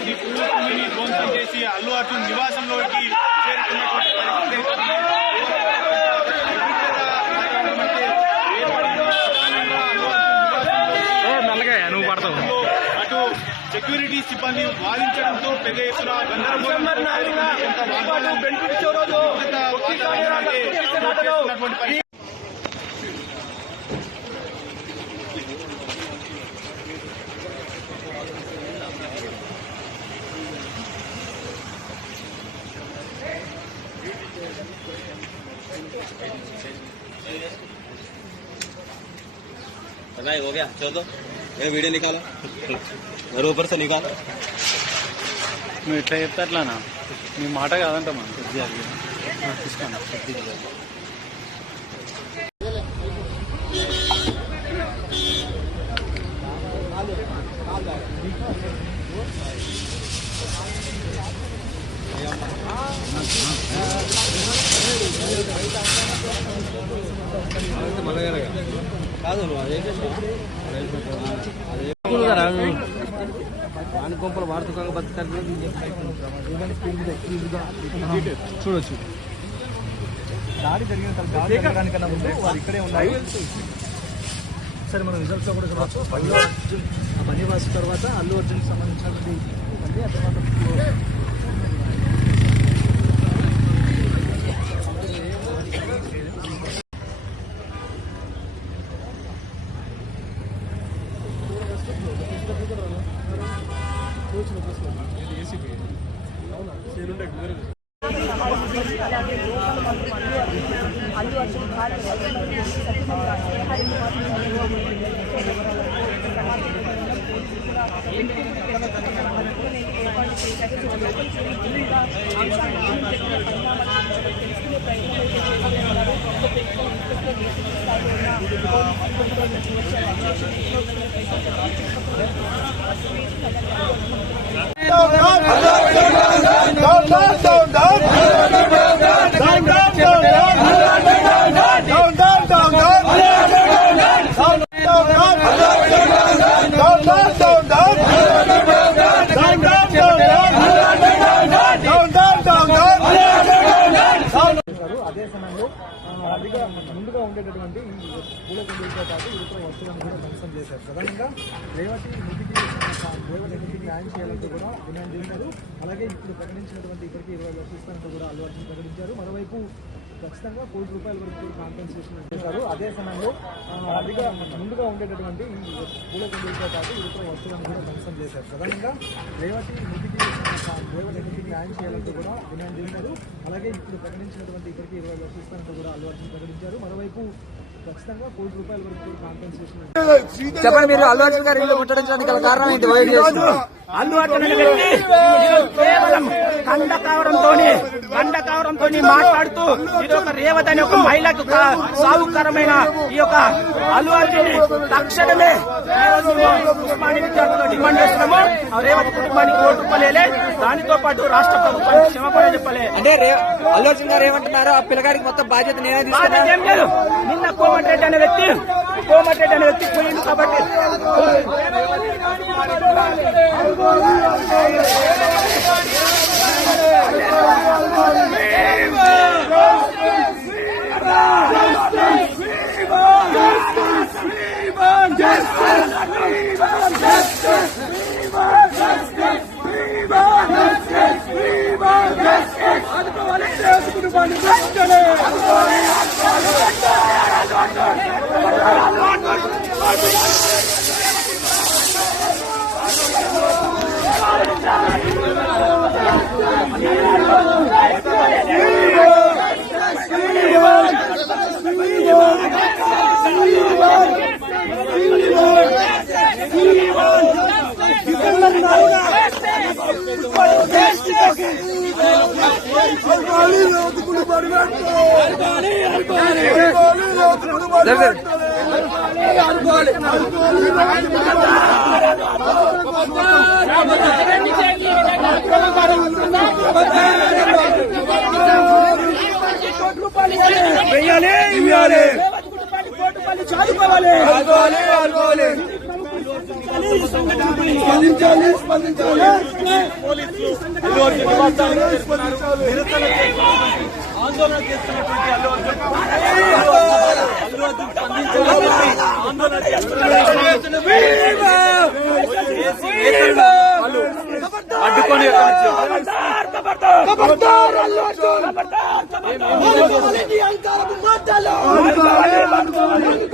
ఉన్నటువంటి భూమిని ధ్వంసం చేసి అల్లు అర్జున్ నివాసంలోకి చేరుకున్నటువంటి అటు సెక్యూరిటీ సిబ్బంది వాదించడంతో పెద్ద ఎత్తున గందరగోళం हो गया चलो तो ये वीडियो निकाला घर ऊपर से निकाल నువ్వు ఎట్లా చెప్తా అట్లానా నీ మాట కాదంట మనం తీసుకోండి కాదు వాని కొంపలు వాడుతుగా బతుకారు చూడొచ్చు దాడి జరిగిన దానికన్నా ముందు వాళ్ళు ఇక్కడే ఉన్నాయి. సరే మనం రిజల్ట్స్ కూడా చూడవచ్చు. బనివాస్ తర్వాత అల్లు అర్జున్కి సంబంధించినటువంటి ఆ తర్వాత అల్లు అర్జున్ అదే సమయంలో ముందుగా ఉండేటటువంటి పూలకుండలతో పాటు ఇతర వస్తువులను కూడా ధ్వంసం చేశారు. ప్రధానంగా రేవతి ఇంటికి న్యాయం చేయాలంటూ కూడా డిమాండ్ చేశారు. అలాగే ఇప్పుడు ప్రకటించినటువంటి ఇప్పటికీ 20 లక్షల ఇస్తానంటూ కూడా అల్లు అర్జున్ ప్రకటించారు. మరోవైపు ఖచ్చితంగా ₹1 కోటి వరకు కాంపెన్సేషన్ చేశారు. అదే సమయంలో ముందుగా ఉండేటటువంటి పూలకుండలతో పాటు ఇతర వస్తువులను కూడా ధ్వంసం చేశారు. ప్రధానంగా రేవతి ఇంటికి న్యాయం చేయాలంటూ కూడా డిమాండ్ చేశారు. అలాగే ఇప్పుడు ప్రకటించినటువంటి ఇప్పటికీ 20 లక్షల ఇస్తానంటూ కూడా అల్లు అర్జున్ ప్రకటించారు. మరోవైపు ఖచ్చితంగా ₹1 కోటి వరకు కాంపెన్సేషన్. చెప్పండి, మీరు అల్లు అర్జున్ గారు ఇల్లు ముట్టడించడానికి గల కారణం ఏంటి? అల్లు అర్జున్ కేవలం దండకావరంతో మాట్లాడుతూ ఇది ఒక రేవతి అనే ఒక మహిళకు సాగుకరమైన ఈ యొక్క అల్లు అర్జున్ తక్షణమే ఉస్మానియా విద్యార్థులు డిమాండ్ చేస్తున్నాము. రేవతి కుటుంబానికి ₹1 దానితో పాటు రాష్ట్ర ప్రభుత్వానికి క్షమాపణ చెప్పలే. అంటే అల్లు అర్జున్ గారు ఏమంటున్నారు? ఆ పిల్లగాడికి మొత్తం బాధ్యత నేనే తీసుకున్నా. ఏం లేదు, నిన్న కోమటిరెడ్డి అనే వ్యక్తి పోయింది కాబట్టి స్పందించాలి. పోలీసులు అల్లు అర్జున్ నివాసానికి చేరుకున్నారు. నిరసన చేస్తున్నటువంటి, ఆందోళన చేస్తున్నటువంటి అల్లు అర్జున్ స్పందించాలని ఆందోళన అడ్డుకొని